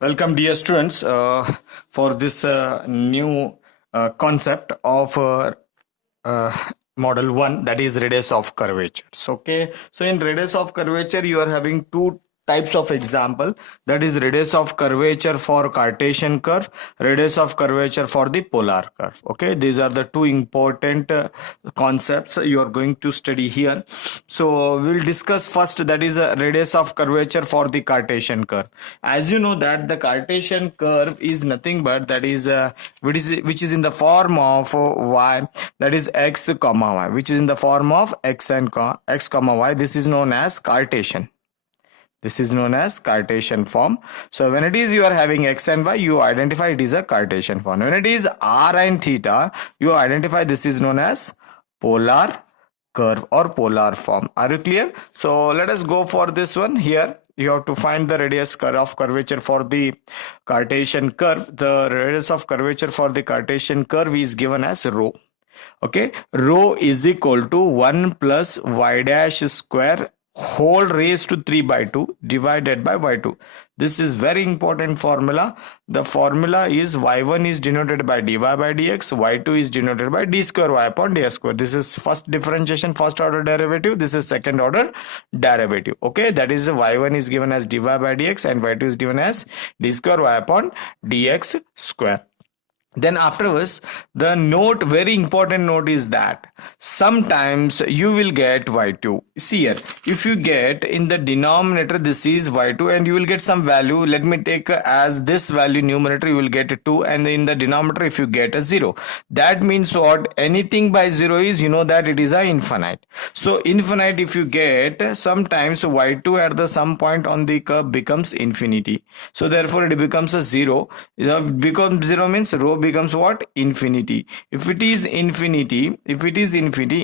Welcome, dear students, for this new concept of uh, model 1, that is radius of curvatures. Okay, so in radius of curvature you are having two types of example, that is radius of curvature for Cartesian curve, radius of curvature for the polar curve. Okay, these are the two important concepts you are going to study here. So we'll discuss first, that is a radius of curvature for the Cartesian curve. As you know that the Cartesian curve is nothing but that is which is in the form of y, that is x comma y, which is in the form of x and x comma y. This is known as Cartesian. This is known as Cartesian form. So when it is you are having x and y, you identify it is a Cartesian form. When it is r and theta, you identify this is known as polar curve or polar form. Are you clear? So let us go for this one. Here you have to find the radius of curvature for the Cartesian curve. The radius of curvature for the Cartesian curve is given as rho. Okay, rho is equal to 1 plus y dash square whole raised to 3 by 2 divided by y2. This is very important formula. The formula is y1 is denoted by dy by dx, y2 is denoted by d square y upon dx square. This is first differentiation, first order derivative. This is second order derivative. Okay, that is y1 is given as dy by dx and y2 is given as d square y upon dx square. Then afterwards, the note, very important note is that sometimes you will get y2. See here, if you get in the denominator this is y2 and you will get some value, let me take as this value numerator, you will get 2, and in the denominator if you get a 0, that means what? Anything by 0 is, you know that it is a infinite. So infinite, if you get, sometimes y2 at the some point on the curve becomes infinity. So therefore it becomes a 0. Becomes 0 means rho becomes what? Infinity. If it is infinity,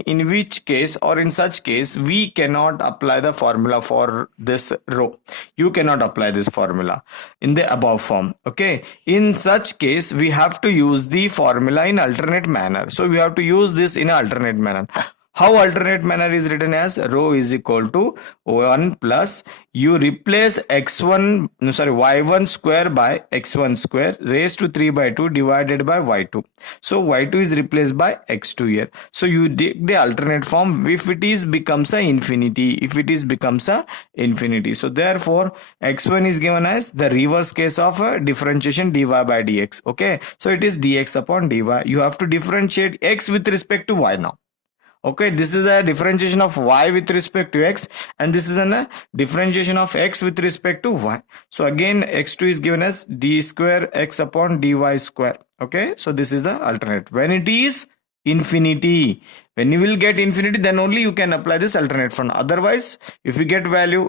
in which case or in such case we cannot apply the formula for this rho. You cannot apply this formula in the above form. Okay, in such case we have to use the formula in alternate manner. So we have to use this in alternate manner. How alternate manner is written as? Rho is equal to 1 plus, you replace y1 square by x1 square raised to 3 by 2 divided by y2. So y2 is replaced by x2 here. So you take the alternate form. If it is becomes a infinity, so therefore x1 is given as the reverse case of a differentiation dy by dx. Okay, so it is dx upon dy. You have to differentiate x with respect to y now. Okay, this is a differentiation of y with respect to x, and this is a differentiation of x with respect to y. So again x2 is given as d square x upon dy square. Okay, so this is the alternate. When it is infinity, when you will get infinity, then only you can apply this alternate form. Otherwise, if you get value,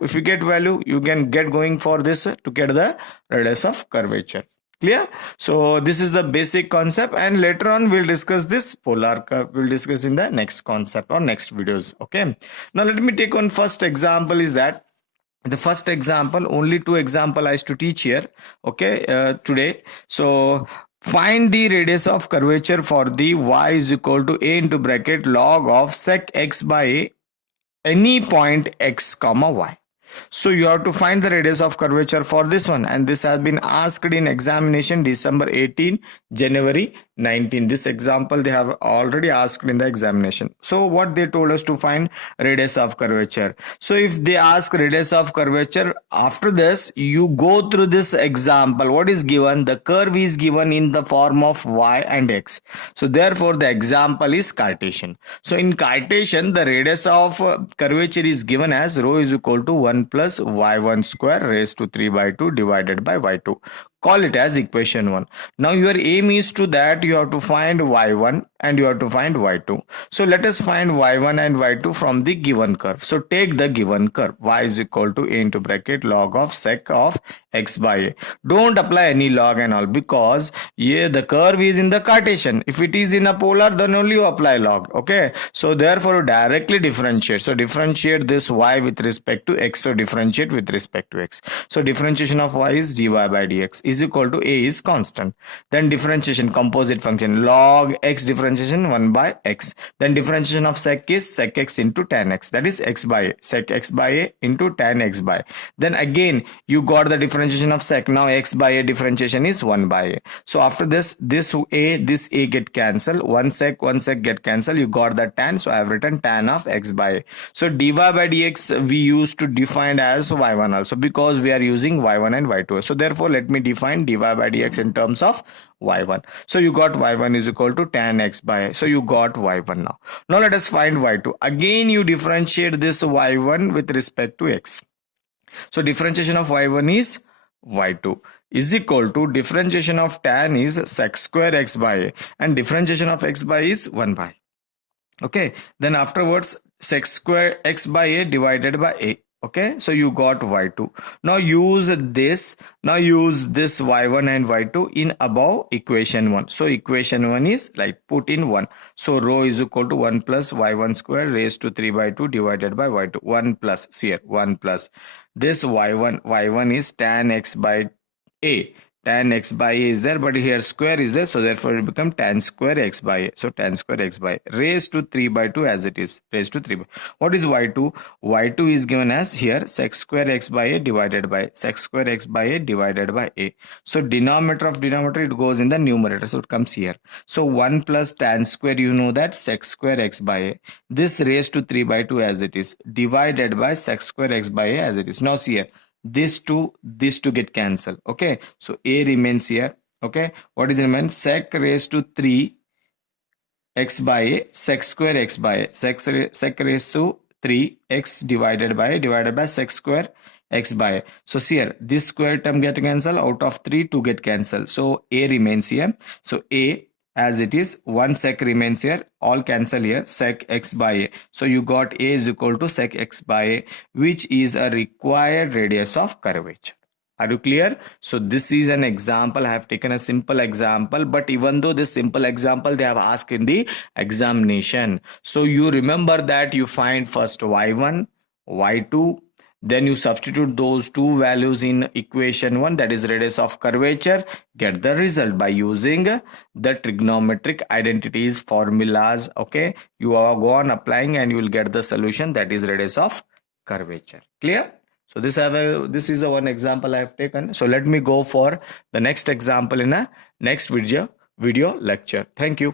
you can get going for this to get the radius of curvature. Clear? So this is the basic concept, and later on we'll discuss this polar curve. We'll discuss in the next concept or next videos. Okay, now let me take one first example. Is that the first example? Only two example I used to teach here. Okay, today. So find the radius of curvature for the y is equal to a into bracket log of sec x by a any point x comma y. So you have to find the radius of curvature for this one, and this has been asked in examination December 18, January 19. This example they have already asked in the examination. So what they told us to find radius of curvature. So if they ask radius of curvature, after this you go through this example. What is given? The curve is given in the form of y and x. So therefore the example is Cartesian. So in Cartesian, the radius of curvature is given as rho is equal to 1 plus y1 square raised to 3 by 2 divided by y2. Call it as equation 1. Now your aim is to that you have to find y1 and you have to find y2. So let us find y1 and y2 from the given curve. So take the given curve. Y is equal to a into bracket log of sec of x by a. Don't apply any log and all, because the curve is in the Cartesian. If it is in a polar, then only you apply log. Okay, so therefore directly differentiate. So differentiate this y with respect to x. So differentiate with respect to x. So differentiation of y is dy by dx is equal to a is constant. Then differentiation composite function log x differentiation 1 by x. Then differentiation of sec is sec x into tan x, that is x by a, sec x by a into tan x by. Then again you got the differentiation differentiation of sec. Now x by a differentiation is 1 by a. So after this a get cancelled. 1 sec get cancelled. You got the tan. So I have written tan of x by a. So dy by dx we used to define as y1 also, because we are using y1 and y2. So therefore let me define dy by dx in terms of y1. So you got y1 is equal to tan x by a. So you got y1 now. Now let us find y2. Again you differentiate this y1 with respect to x. So differentiation of y1 is y2 is equal to differentiation of tan is sec square x by a, and differentiation of x by is 1 by. Okay, then afterwards sec square x by a divided by a. Okay, so you got y2. Now use this y1 and y2 in above equation 1. So equation 1 is like put in 1. So rho is equal to 1 plus y1 square raised to 3 by 2 divided by y2. 1 plus, see here, 1 plus this y1 is tan x by a. Tan x by a is there, but here square is there, so therefore it become tan square x by a. So tan square x by a raised to 3 by 2 as it is, raised to 3 by. What is y2? Y2 is given as here sec square x by a divided by sec square x by a divided by a. So denominator of denominator, it goes in the numerator, so it comes here. So 1 plus tan square, you know that sec square x by a. This raised to 3 by 2 as it is, divided by sec square x by a as it is. Now see here, this to get cancelled. Okay, so a remains here. Okay, what is remain? Sec raised to 3 x by a, sec square x by a, sec raised to 3 x divided by sec square x by a. So see here, this square term get cancelled, out of 3 2 get cancelled, so a remains here. So a as it is, 1 sec remains here, all cancel here, sec x by a. So you got a is equal to sec x by a, which is a required radius of curvature. Are you clear? So this is an example. I have taken a simple example, but even though this simple example they have asked in the examination, so you remember that you find first y1, y2, then you substitute those two values in equation 1, that is radius of curvature, get the result by using the trigonometric identities formulas. Okay, you are go on applying and you will get the solution, that is radius of curvature. Clear? So this is the one example I have taken. So let me go for the next example in a next video lecture. Thank you.